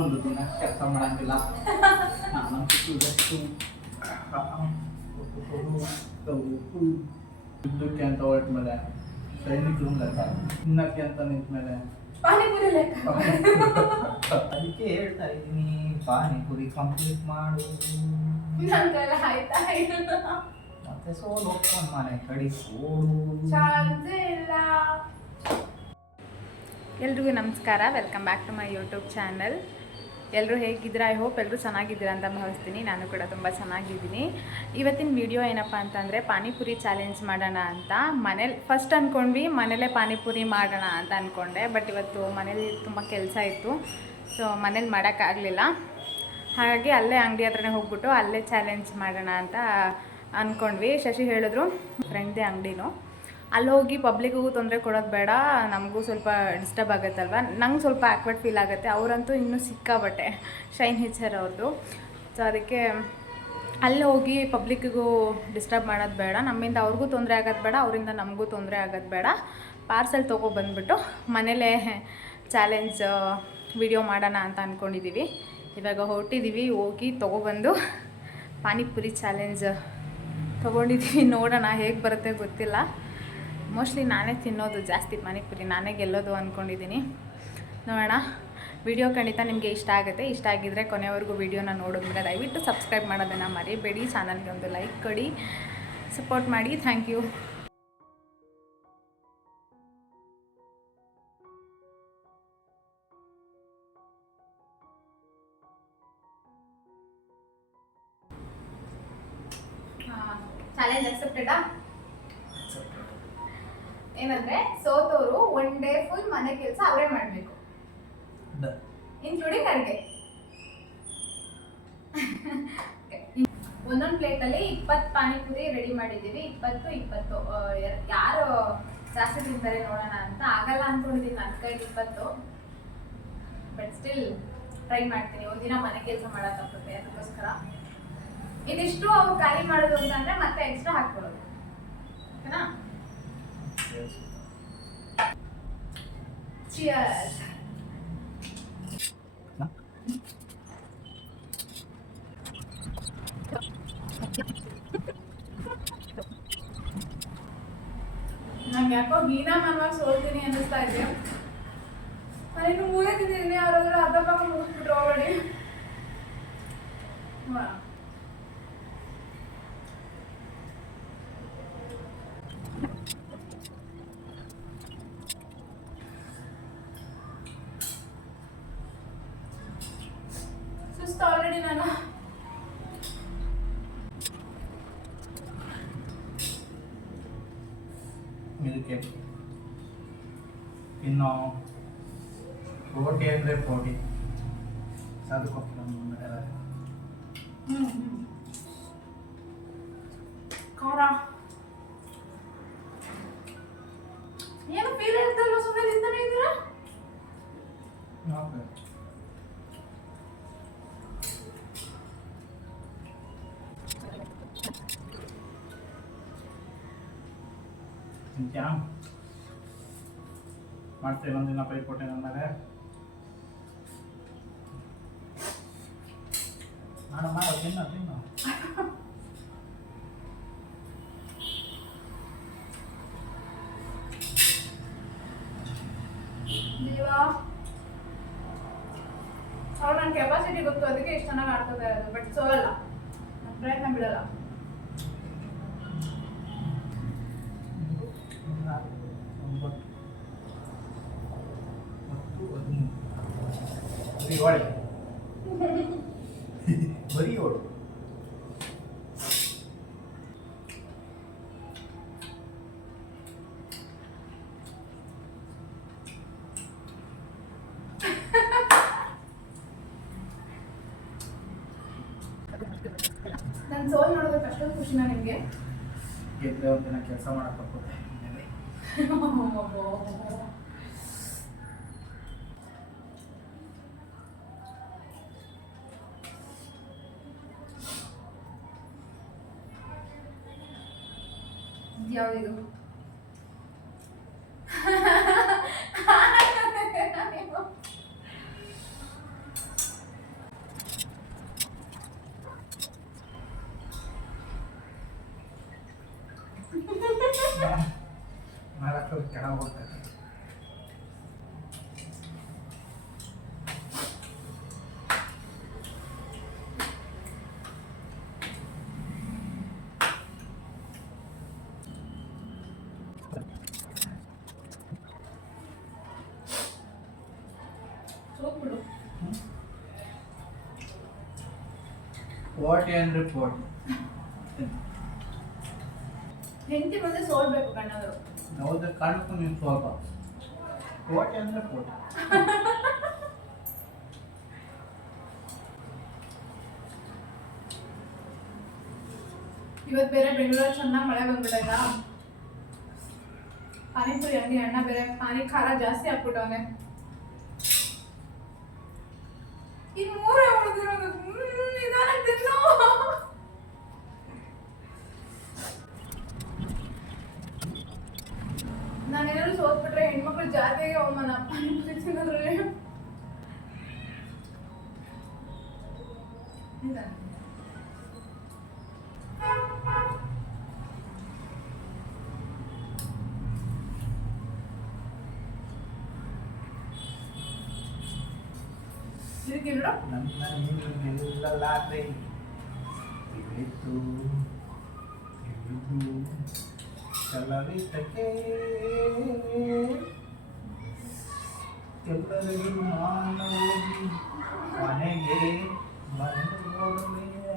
ಒಂದು ದಿನ ಕೆಲಸ ಮಾಡಂಗಿಲ್ಲ. ನಾನು ಜಸ್ಟು ಯುದ್ಧಕ್ಕೆ ಅಂತ ಹೊರಟ್ಮೇಲೆ ಸೈನಿಕರು ತಿನ್ನಕ್ಕೆ ಅಂತ ನಿಂತ್ಮೇಲೆ ಪಾನಿಪುರಿ ಲೆಕ್ಕ. ಅದಕ್ಕೆ ಹೇಳ್ತಾ ಇದ್ದೀನಿ, ಪಾನಿಪುರಿ ಕಂಪ್ಲೀಟ್ ಮಾಡು. ನಂಗೆಲ್ಲ ಆಯ್ತಾ ಮತ್ತೆ ಸೋಲು ಹೋಗ್ಕೊಂಡು ಮನೆ ಕಡೆ ಓಡು. ಚಾನ್ಸೇ ಇಲ್ಲ. ಎಲ್ರಿಗೂ ನಮಸ್ಕಾರ, welcome back to my YouTube channel. ಎಲ್ಲರೂ ಹೇಗಿದ್ದೀರಾ? ಐ ಹೋಪ್ ಎಲ್ಲರೂ ಚೆನ್ನಾಗಿದ್ದೀರಾ ಅಂತ ಭಾವಿಸ್ತೀನಿ. ನಾನು ಕೂಡ ತುಂಬ ಚೆನ್ನಾಗಿದ್ದೀನಿ. ಇವತ್ತಿನ ವಿಡಿಯೋ ಏನಪ್ಪ ಅಂತಂದರೆ ಪಾನಿಪುರಿ ಚಾಲೆಂಜ್ ಮಾಡೋಣ ಅಂತ. ಮನೇಲಿ ಫಸ್ಟ್ ಅಂದ್ಕೊಂಡ್ವಿ ಮನೇಲೇ ಪಾನಿಪುರಿ ಮಾಡೋಣ ಅಂತ ಅಂದ್ಕೊಂಡೆ. ಬಟ್ ಇವತ್ತು ಮನೇಲಿ ತುಂಬ ಕೆಲಸ ಇತ್ತು, ಸೊ ಮನೇಲಿ ಮಾಡೋಕ್ಕಾಗಲಿಲ್ಲ. ಹಾಗಾಗಿ ಅಲ್ಲೇ ಅಂಗಡಿ ಹತ್ರನೇ ಹೋಗ್ಬಿಟ್ಟು ಅಲ್ಲೇ ಚಾಲೆಂಜ್ ಮಾಡೋಣ ಅಂತ ಅಂದ್ಕೊಂಡ್ವಿ. ಶಶಿ ಹೇಳಿದ್ರು ಫ್ರೆಂಡ್ದೇ ಅಂಗಡಿನೂ, ಅಲ್ಲಿ ಹೋಗಿ ಪಬ್ಲಿಕ್ಕಿಗೂ ತೊಂದರೆ ಕೊಡೋದು ಬೇಡ, ನಮಗೂ ಸ್ವಲ್ಪ ಡಿಸ್ಟರ್ಬ್ ಆಗುತ್ತಲ್ವ, ನಂಗೆ ಸ್ವಲ್ಪ ಆಕ್ವರ್ಡ್ ಫೀಲ್ ಆಗುತ್ತೆ. ಅವರಂತೂ ಇನ್ನೂ ಸಿಕ್ಕಾಬಟ್ಟೆ ಶೈನ್ ಹಿಚ್ಚರ್ ಅವ್ರದ್ದು. ಸೊ ಅದಕ್ಕೆ ಅಲ್ಲಿ ಹೋಗಿ ಪಬ್ಲಿಕ್ಕಿಗೂ ಡಿಸ್ಟರ್ಬ್ ಮಾಡೋದು ಬೇಡ, ನಮ್ಮಿಂದ ಅವ್ರಿಗೂ ತೊಂದರೆ ಆಗೋದು ಬೇಡ, ಅವರಿಂದ ನಮಗೂ ತೊಂದರೆ ಆಗೋದು ಬೇಡ. ಪಾರ್ಸೆಲ್ ತೊಗೊಬಂದ್ಬಿಟ್ಟು ಮನೇಲೇ ಚಾಲೆಂಜ್ ವಿಡಿಯೋ ಮಾಡೋಣ ಅಂತ ಅಂದ್ಕೊಂಡಿದ್ದೀವಿ. ಇವಾಗ ಹೊರಟಿದ್ದೀವಿ, ಹೋಗಿ ತೊಗೊಬಂದು ಪಾನಿಪುರಿ ಚಾಲೆಂಜ್ ತೊಗೊಂಡಿದ್ದೀವಿ. ನೋಡೋಣ ಹೇಗೆ ಬರುತ್ತೆ ಗೊತ್ತಿಲ್ಲ. ಮೋಸ್ಟ್ಲಿ ನಾನೇ ತಿನ್ನೋದು ಜಾಸ್ತಿ ಪಾನಿಪುರಿ, ನಾನೇ ಗೆಲ್ಲೋದು ಅಂದ್ಕೊಂಡಿದ್ದೀನಿ. ನೋಡೋಣ. ವಿಡಿಯೋ ಖಂಡಿತ ನಿಮಗೆ ಇಷ್ಟ ಆಗುತ್ತೆ. ಇಷ್ಟ ಆಗಿದ್ದರೆ ಕೊನೆವರೆಗೂ ವಿಡಿಯೋನ ನೋಡಿದ್ರೆ ದಯವಿಟ್ಟು ಸಬ್ಸ್ಕ್ರೈಬ್ ಮಾಡೋದನ್ನು ಮರಿಬೇಡಿ. ಚಾನಲ್ಗೆ ಒಂದು ಲೈಕ್ ಕೊಡಿ, ಸಪೋರ್ಟ್ ಮಾಡಿ. Thank you. ಚಾಲೆಂಜ್ ಅಕ್ಸೆಪ್ಟೆಡಾ? ಏನಂದ್ರೆ ಸೋತೋರು ಒನ್ ಡೇ ಫುಲ್ ಮನೆ ಕೆಲಸ ಅವರೇ ಮಾಡಬೇಕು, ಇನ್ಕ್ಲೂಡಿಂಗ್ ಅಡುಗೆ. ಒಂದೊಂದು ಪ್ಲೇಟಲ್ಲಿ 20 ಪಾನಿಪುರಿ ರೆಡಿ ಮಾಡಿದ್ದೀವಿ. 20 ಯಾರು ಜಾಸ್ತಿ ತಿಂತಾರೆ ನೋಡೋಣ ಅಂತ. ಆಗಲ್ಲ ಅಂದ್ಕೊಂಡಿದ್ದೀನಿ ನನ್ನ ಕೈಲಿ 20, ಬಟ್ ಸ್ಟಿಲ್ ಟ್ರೈ ಮಾಡ್ತೀನಿ. ಒಂದಿನ ಮನೆ ಕೆಲಸ ಮಾಡೋಕ್ಕಾಗುತ್ತೆ, ಅದಕ್ಕೋಸ್ಕರ ಇದಿಷ್ಟು ಅವ್ರು ಖಾಲಿ ಮಾಡೋದು ಅಂತಂದ್ರೆ ಮತ್ತೆ ಎಕ್ಸ್ಟ್ರಾ ಹಾಕ್ಕೊಳ್ಳೋದು, ಓಕೆನಾ? Cheers. ನಂಗೆ ಯಾಕೋ ಗೀನಾ ಮನ್ವಾಗಿ ಸೋಲ್ತೀನಿ ಅನ್ನಿಸ್ತಾ ಇದೆ. ನಾನಿನ್ನು ಮೂರೇ ತಿಂದಿದ್ದೀನಿ, ಅವರಾದ್ರೂ ಅರ್ಧ ಭಾಗ ಮುಗಿಸ್ಬಿಟ್ರು ಆಲ್ರೆಡಿ. ಸುಸ್ತು ಆಲ್ರೆಡಿ ನಾನು. ಇದಕ್ಕೆ ಇನ್ನು ರೋಟಿ ಅಂದರೆ ಪೋಟಿ ಸಾಧುಕೊಪ್ಪಿಲ್ಲ ಖಾರ ಏನು ಫೀಲ್ ಇರ್ತಲ್ವ? ಸುಮ್ಮನೆ ತಿಂತಾನೆ ಇದ್ದೀರಾ? ತಿಂತ್ಯಾ? ಮಾಡ್ತೇವೆ ಒಂದಿನ ಪೈಪೋಟೆ ನಮ್ಮಾಗೆ. ಮಾಡೋ ತಿನ್ನು. ಅವ್ರು ನನ್ನ ಕೆಪಾಸಿಟಿ ಗೊತ್ತು, ಅದಕ್ಕೆ ಇಷ್ಟು ಚೆನ್ನಾಗಿ ಆಡ್ಕೋತಾ ಇರೋದು. ಬಟ್ ಸೋಲಲ್ಲ, ಪ್ರಯತ್ನ ಬಿಡಲ್ಲ. ಬರೀ ಓಡು. ನನ್ನ ಸೋಲ್ ನೋಡೋದಕ್ಕೆ ಅಷ್ಟೊಂದು ಖುಷಿನಾ ನಿಮಗೆ? ಗೆದ್ದರೆ ಒಂದಿನ ಕೆಲಸ ಮಾಡೋಕ್ಕಾಗ್ತದೆ. ಯಾವುದು ನಾಲ್ಕು ಕೆಳಗೆ ಹೋಗ್ತದೆ. ಸೋತ್ಬಿಡು. ಪೋಟಿ ಅಂದ್ರೆ ಪೋಟಿ. ಹೆಂಡತಿ ಮುಂದೆ ಸೋಲ್ಬೇಕು ಕಣ್ಣವರು. ಯಾವುದೇ ಕಾರಣಕ್ಕೂ ನೀವು ಸ್ವಲ್ಪ ಪೋಟಿ ಅಂದ್ರೆ ಪೋಟಿ. ಇವತ್ತು ಬೇರೆ ಬೆಂಗಳೂರಲ್ಲಿ ಚೆನ್ನಾಗಿ ಮಳೆ ಬಂದ್ಬಿಟ್ಟೈತಾ. ಪಾನಿಪುರಿ ಅಂಗಡಿ ಅಣ್ಣ ಬೇರೆ ಪಾನಿ ಖಾರ ಜಾಸ್ತಿ ಹಾಕ್ಬಿಟ್ಟವನೆ. ಇನ್ನು ಮೂರೇ ಉಳಿದಿರೋದು. ನಿಧಾನಕ್ಕೆ ತಿನ್ನು. ನಾನೇನಾದ್ರು ಸೋತ್ಬಿಟ್ರೆ ಹೆಣ್ಮಕ್ಳು ಜಾತಿಗೆ ಅವಮಾನ ಪಾನಿಪುರಿ ತಿನ್ನೋದ್ರಲ್ಲಿ. ನಿಧಾನ. ಇದಕ್ಕೆ ನೋಡು. ನನ್ನ ನಿಲ್ಲಲಾರೆ ಇಳಿತು ಇಳಿದು ಚಲವಿತಕ್ಕೆ ಎಲ್ಲರಿಗೂ ನಾನು ಹೋಗಿ ಮನೆಗೆ ಮನೆಗೆ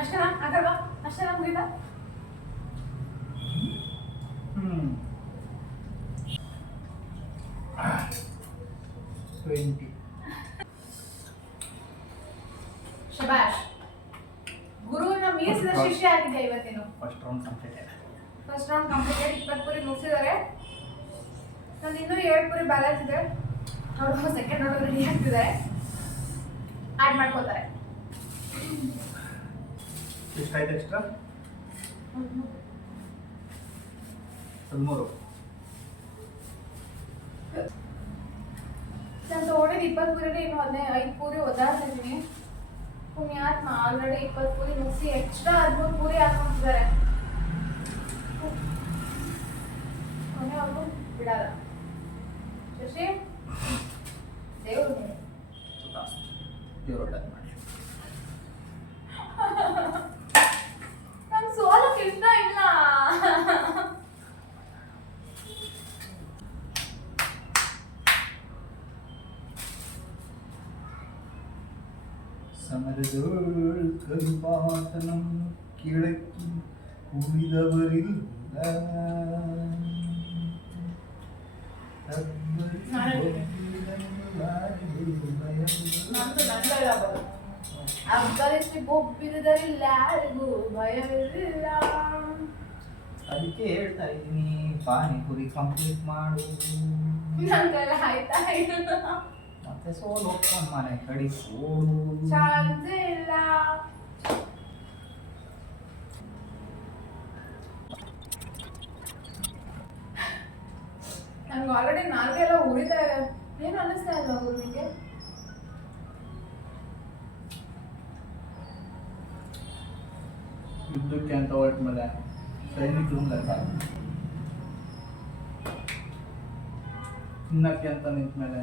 ಅಷ್ಟೇನಾ ಆಗಲ್ವಾ? ಅಷ್ಟೇನಾ ಮುಗಿದ? 20. ಶಬಾಷ್. ಗುರುವನ್ನ ಮೀರಿಸಿದ ಶಿಷ್ಯ ಆಗಿದೆ ಇವತ್ತೇನು. First round complete. First round completed. 20 puri ಮುಗಿಸಿದ್ದಾರೆ. ನಾನು ಇನ್ನೂ 7 ಪುರಿ ಬ್ಯಾಲೆನ್ಸ್ ಇದೆ. ಅವರು ಸೆಕೆಂಡ್ ರೌಂಡ್ ರೆಡಿ ಆಗ್ತಿದ್ದಾರೆ. ಆ್ಯಡ್ ಮಾಡ್ಕೋತಾರೆ. ಎಷ್ಟಾಯ್ತು ಎಕ್ಸ್ಟ್ರಾ? 13. ನಾನು ತಗೊಂಡಿದ್ದು 20 ಪುರಿಗೆ ಇನ್ನು 5 ಪೂರಿ ಒದ್ದಾಡ್ತಿದ್ದೀನಿ. ಪುಣ್ಯಾತ್ಮ ಆಲ್ರೆಡಿ 20 ಪೂರಿ ಮುಗಿಸಿ ಎಕ್ಸ್ಟ್ರಾ 13 ಪೂರಿ ಹಾಕೊಂಡಿದ್ದಾರೆ. ಕೊನೆಯವ್ರಿಗೂ ಬಿಡಲ್ಲ. ಶಶಿ ದೇವರು ನೀನು. ದೇವ್ರು ಒಳ್ಳೇದು ಮಾಡಿ. ನಂಗೆ ಸೋಲಕ್ಕೆ ಇಷ್ಟ ಇಲ್ಲ. ಸಮರದೋಳ್ ಕರುಪಾತನಂ ಕೆಳಕ್ಕಿ ಉಳಿದವರಿಲ್ಲ. ಅಬ್ಬರಿಸಿ ಬೊಬ್ಬಿರಿದರಿಲ್ಲ ಯಾರಿಗೂ ಭಯವಿಲ್ಲ. ಅದಕ್ಕೆ ಹೇಳ್ತಾ ಇದ್ದೀನಿ ಪಾನಿಪುರಿ ಕಂಪ್ಲೀಟ್ ಮಾಡು. ನಂಗೆಲ್ಲ ಆಯ್ತಾ ಇಲ್ಲ. ಮತ್ತೆ ಸೋಲು ಒಪ್ಕೊಂಡು ಮನೆ ಕಡೆ ಓಡು. ಚಾನ್ಸ್ ಇಲ್ಲ. ನಂಗೆ ಆಲ್ರೆಡಿ ನಾಲ್ಗೆಲ್ಲ ಉಳಿದ ಏನು ಅನ್ನಿಸ್ತಾ ಇಲ್ಲ ಗುರುವಿಗೆ. ಯುದ್ಧಕ್ಕೆ ಅಂತ ಹೊರಟ ಮೇಲೆ ಸೈನಿಕರು ತಿನ್ನಕ್ಕೆ ಅಂತ ನಿಂತ ಮೇಲೆ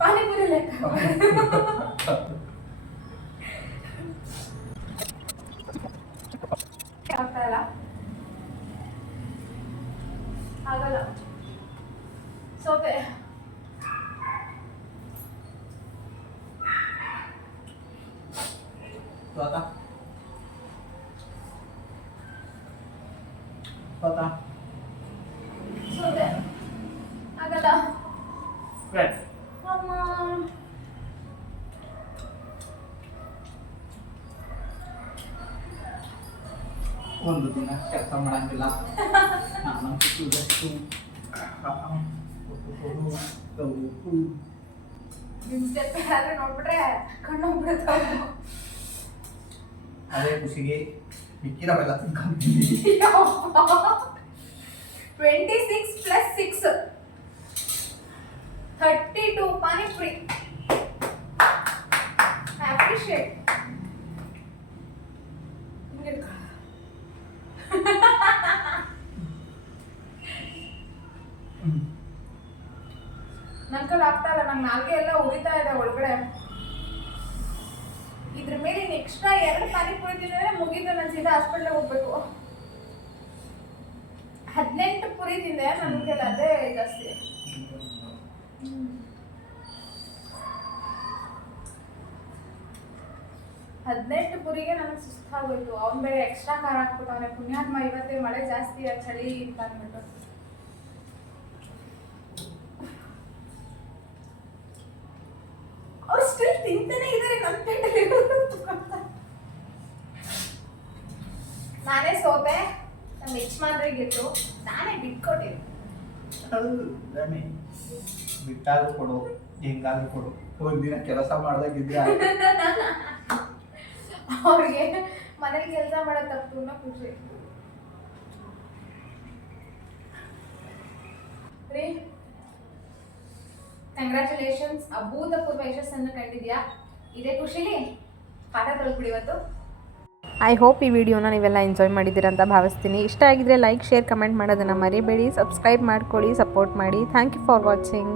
ಪಾನಿಪುರಿ ಲೆಕ್ಕ ಆಗ್ತಾ ಇಲ್ಲ. ಆಗಲ್ಲ. ಸೋತೆ. ಸ್ವತಃ ಸೋತೆ. ಆಗಲ್ಲ. ರೆಡ್. ಅಮ್ಮ. ಒಂದು ದಿನ ಕೆಲಸ ಮಾಡಂಗಿಲ್ಲ. ನಾನು ನಿಮ್ ಸ್ಟೆಪ್ ಯಾರು ನೋಡ್ಬಿಟ್ರೆ ಕಣ್ಣೋಗ್ಬಿಡುತ್ತೆ. ಅದೇ ಖುಷಿಗೆ ಮಿಕ್ಕಿರವೆಲ್ಲ ತಿನ್ಕೊಂತೀನಿ. 26 + 6 32 ಪಾನಿಪುರಿ. I appreciate. ನಂಗೆ ನಾಲ್ಗೆ ಎಲ್ಲ ಉರಿತಾ ಇದೆ ಒಳಗಡೆ. ಇದ್ರ ಮೇಲೆ ಇನ್ನು ಎಕ್ಸ್ಟ್ರಾ 2 ಪಾನಿಪುರಿ ತಿಂದ್ರೆ ಮುಗಿದು ನಾನು ಸೀದಾ ಹಾಸ್ಪಿಟ್ಲಿಗೆ ಹೋಗ್ಬೇಕು. 18 ಪುರಿ ತಿಂದೆ, ನನಗೆ ಅದೇ ಜಾಸ್ತಿ. 18 ಪುರಿಗೆ ನನಗೆ ಸುಸ್ತಾಗೋಯ್ತು. ಅವ್ನು ಬೇರೆ ಎಕ್ಸ್ಟ್ರಾ ಖಾರ ಹಾಕ್ಬಿಟ್ಟವನೆ. ಪುಣ್ಯಾತ್ಮ, ಇವತ್ತೇ ಮಳೆ ಜಾಸ್ತಿ ಚಳಿ ಅಂತ ಅಂದ್ಬಿಟ್ಟು. ಅವ್ರು ಸ್ಟಿಲ್ ತಿಂತಾನೆ ಇದ್ದಾರೆ ನನ್ನ ಪೇಟಲ್ಲಿ. ನಾನೇ ಸೋತೆ, ನಮ್ಮ ಯಜಮಾನ್ರಿಗೆ ಗೆದ್ದು ನಾನೇ ಬಿಟ್ಕೊಟ್ಟಿದ್ದೆ. ಬಿಟ್ಟಾದ್ರೂ ಕೊಡು, ಹೆಂಗಾದ್ರೂ ಕೊಡು, ಒಂದಿನ ಕೆಲಸ ಮಾಡ್ದಾಗಿದ್ರೆ ಅವ್ರಿಗೆ ಮನೇಲಿ ಕೆಲಸ ಮಾಡೋ ತಪ್ಪು ಅನ್ನೋ ಖುಷಿ ರೀ. ಕಂಗ್ರ್ಯಾಚುಲೇಷನ್ಸ್, ಅಭೂತಪೂರ್ವ ಯಶಸ್ಸನ್ನು ಕಂಡಿದ್ಯಾ. ಇದೇ ಖುಷಿಲಿ ಪಾಠ ಕಳ್ಬಿಡಿ ಇವತ್ತು. ಐ ಹೋಪ್ ಈ ವಿಡಿಯೋನ ನೀವೆಲ್ಲ ಎಂಜಾಯ್ ಮಾಡಿದ್ದೀರ ಅಂತ ಭಾವಿಸ್ತೀನಿ. ಇಷ್ಟ ಆಗಿದ್ರೆ ಲೈಕ್, ಶೇರ್, ಕಮೆಂಟ್ ಮಾಡೋದನ್ನು ಮರಿಬೇಡಿ. ಸಬ್ಸ್ಕ್ರೈಬ್ ಮಾಡ್ಕೊಳ್ಳಿ, ಸಪೋರ್ಟ್ ಮಾಡಿ. Thank you for watching.